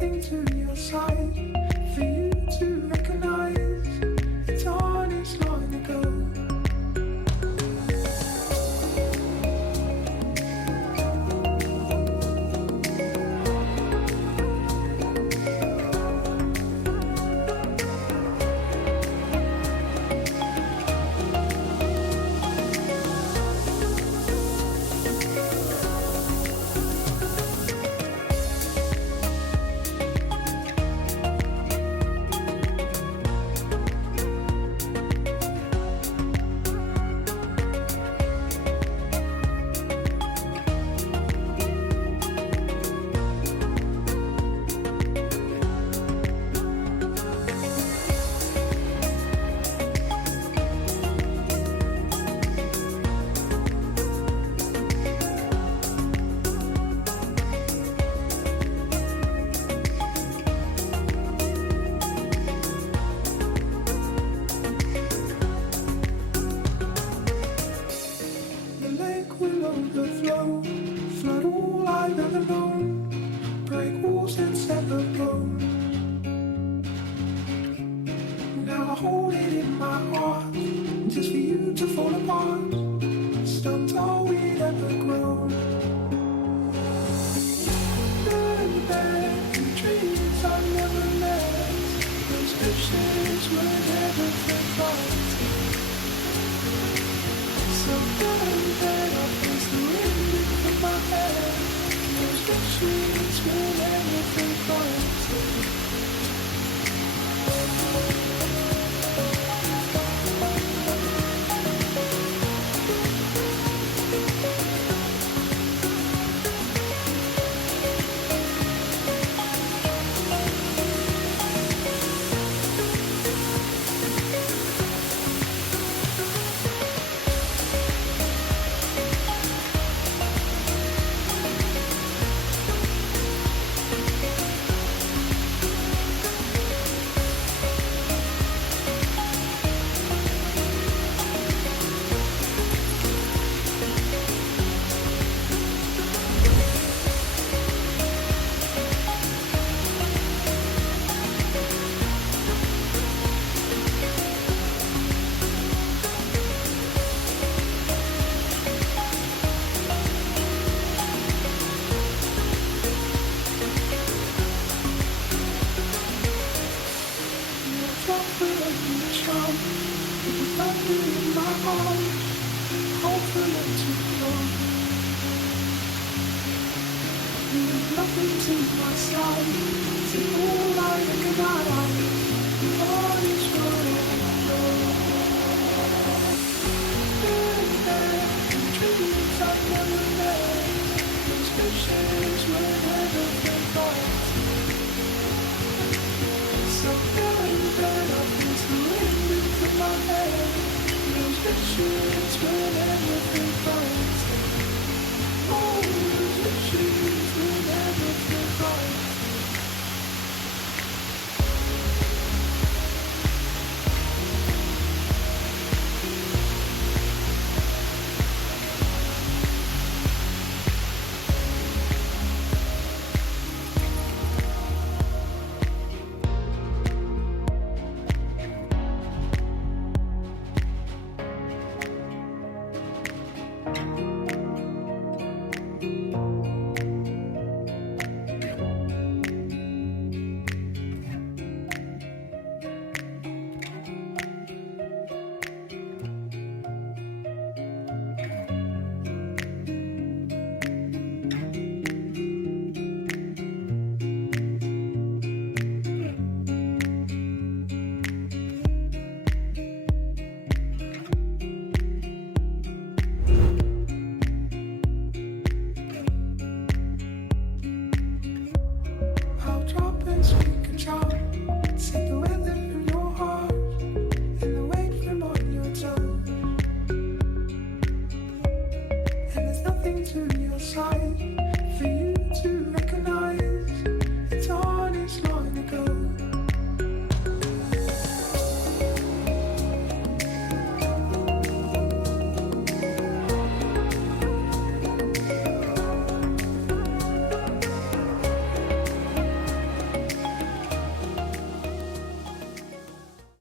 nothing to your side for you to recognize it's honest long ago. Overflow, flood all I've ever known, break walls and set the bone. Now I hold it in my heart, just for you to fall apart, stumped all we'd ever grown. Burn back the dreams I never met, those pictures were never right. So burn that I face the wind from my head, those pictures will never think right. Nothing to my side, see all I recognize, all is burn back the dreams I never met, those pictures were never right. So burn that I face the wind into my head, those pictures were never right. Oh, those pictures were never right. I'll drop and speak a child.